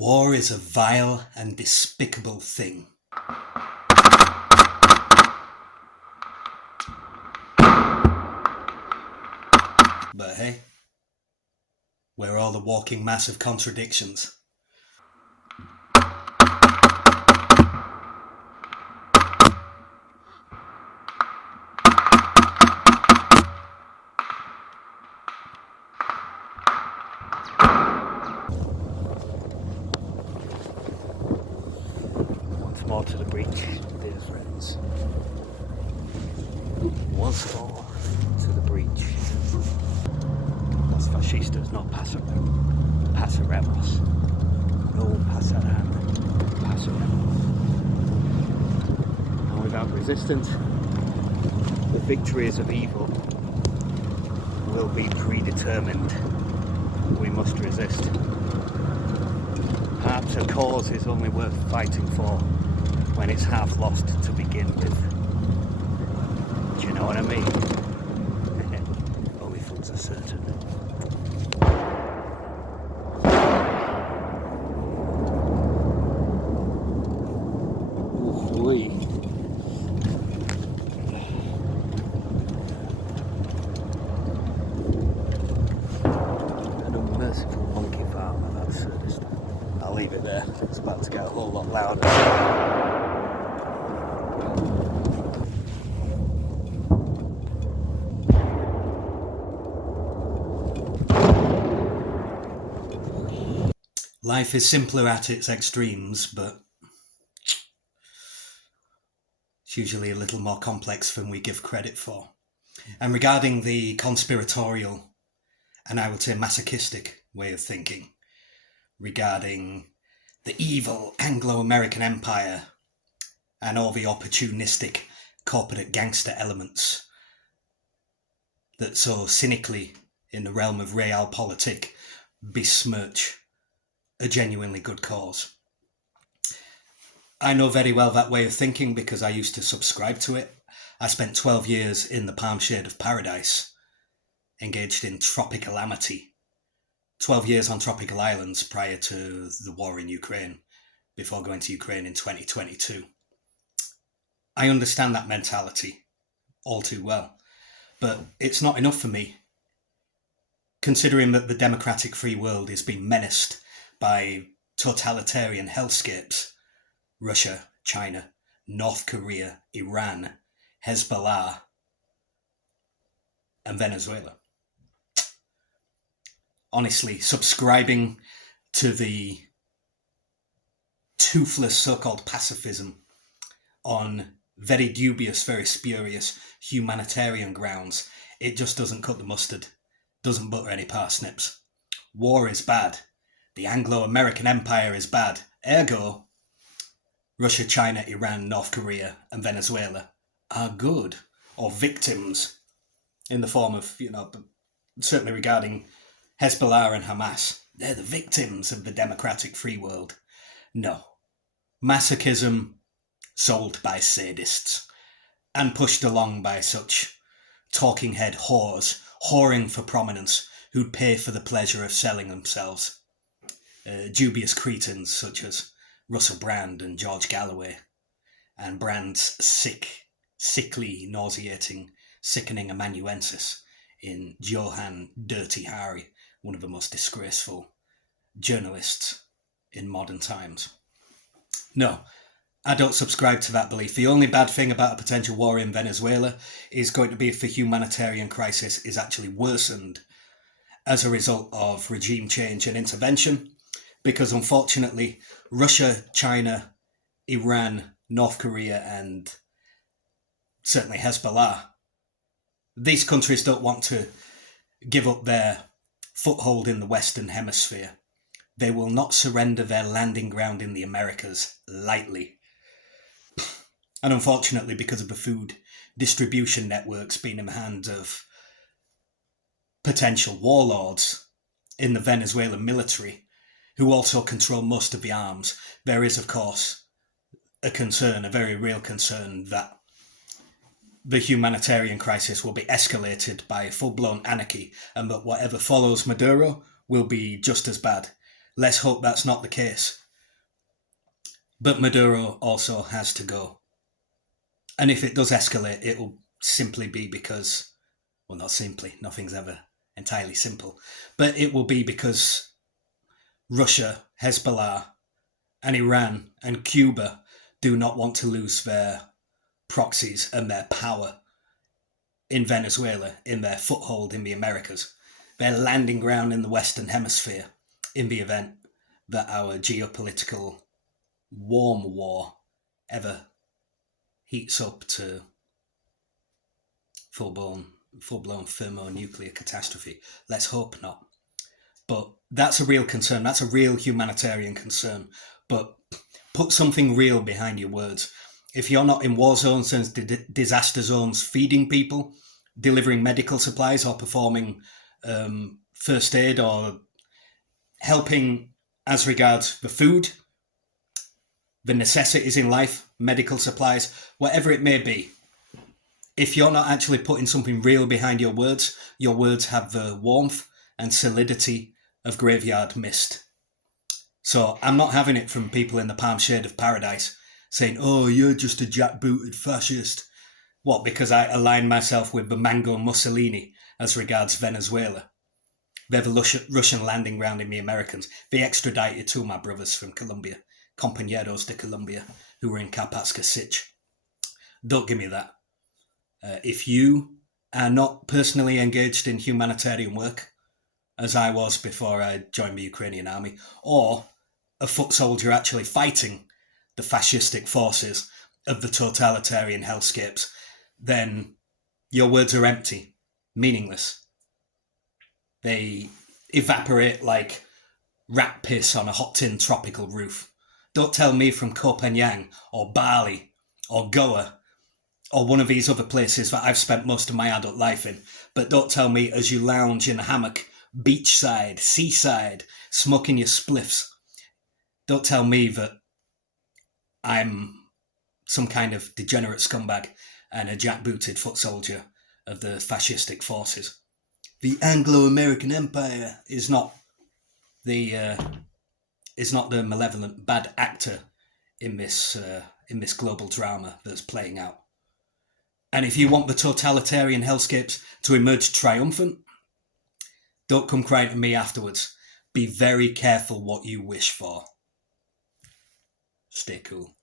War is a vile and despicable thing. But hey, we're all the walking mass of contradictions. Once more to the breach, dear friends. Once more to the breach. Los fascistas no pasaremos. No pasarán. Pasaremos. And without resistance, the victories of evil will be predetermined. We must resist. Perhaps a cause is only worth fighting for when it's half lost to begin with. Do you know what I mean? Only fools are certain. Ooh-wee. An unmerciful monkey farmer, that's Sadist. I'll leave it there. It's about to get a whole lot louder. Life is simpler at its extremes, but it's usually a little more complex than we give credit for. And regarding the conspiratorial, and I would say masochistic way of thinking, regarding the evil Anglo-American empire and all the opportunistic corporate gangster elements that so cynically, in the realm of realpolitik, besmirch a genuinely good cause. I know very well that way of thinking because I used to subscribe to it. I spent 12 years in the palm shade of paradise, engaged in tropical amity. 12 years on tropical islands prior to the war in Ukraine, before going to Ukraine in 2022. I understand that mentality all too well, but it's not enough for me, considering that the democratic free world is being menaced by totalitarian hellscapes: Russia, China, North Korea, Iran, Hezbollah, and Venezuela. Honestly, subscribing to the toothless so-called pacifism on very dubious, very spurious humanitarian grounds, it just doesn't cut the mustard, doesn't butter any parsnips. War is bad. The Anglo-American empire is bad. Ergo, Russia, China, Iran, North Korea, and Venezuela are good, or victims, in the form of, certainly regarding Hezbollah and Hamas. They're the victims of the democratic free world. No. Masochism sold by sadists and pushed along by such talking head whores, whoring for prominence, who'd pay for the pleasure of selling themselves. Dubious cretins such as Russell Brand and George Galloway, and Brand's sickly, nauseating, sickening amanuensis in Johann Dirty Harry, one of the most disgraceful journalists in modern times. No, I don't subscribe to that belief. The only bad thing about a potential war in Venezuela is going to be if the humanitarian crisis is actually worsened as a result of regime change and intervention, because unfortunately Russia, China, Iran, North Korea, and certainly Hezbollah, these countries don't want to give up their foothold in the Western Hemisphere. They will not surrender their landing ground in the Americas lightly. And unfortunately, because of the food distribution networks being in the hands of potential warlords in the Venezuelan military, who also control most of the arms, there is, of course, a concern, a very real concern, that the humanitarian crisis will be escalated by full-blown anarchy, and that whatever follows Maduro will be just as bad. Let's hope that's not the case. But Maduro also has to go. And if it does escalate, it will simply be because, well, not simply, nothing's ever entirely simple, but it will be because Russia, Hezbollah, and Iran and Cuba do not want to lose their proxies and their power in Venezuela, in their foothold in the Americas, their landing ground in the Western Hemisphere, in the event that our geopolitical warm war ever heats up to full-blown thermonuclear catastrophe. Let's hope not. But that's a real concern. That's a real humanitarian concern. But put something real behind your words. If you're not in war zones and disaster zones feeding people, delivering medical supplies, or performing first aid, or helping as regards the food, the necessities in life, medical supplies, whatever it may be, if you're not actually putting something real behind your words have the warmth and solidity of graveyard mist. So I'm not having it from people in the palm shade of paradise saying, oh, you're just a jackbooted fascist. What, because I align myself with the Mango Mussolini as regards Venezuela? They're the Russian landing ground in the Americans. They extradited two of my brothers from Colombia, compañeros de Colombia, who were in Carpatska Sich. Don't give me that. If you are not personally engaged in humanitarian work, as I was before I joined the Ukrainian army, or a foot soldier actually fighting the fascistic forces of the totalitarian hellscapes, then your words are empty, meaningless. They evaporate like rat piss on a hot tin tropical roof. Don't tell me from Copenhagen or Bali or Goa or one of these other places that I've spent most of my adult life in, but don't tell me as you lounge in a hammock, beachside, seaside, smoking your spliffs, don't tell me that I'm some kind of degenerate scumbag and a jackbooted foot soldier of the fascistic forces. The Anglo-American Empire is not the malevolent bad actor in this global drama that's playing out. And if you want the totalitarian hellscapes to emerge triumphant, don't come crying to me afterwards. Be very careful what you wish for. Stay cool.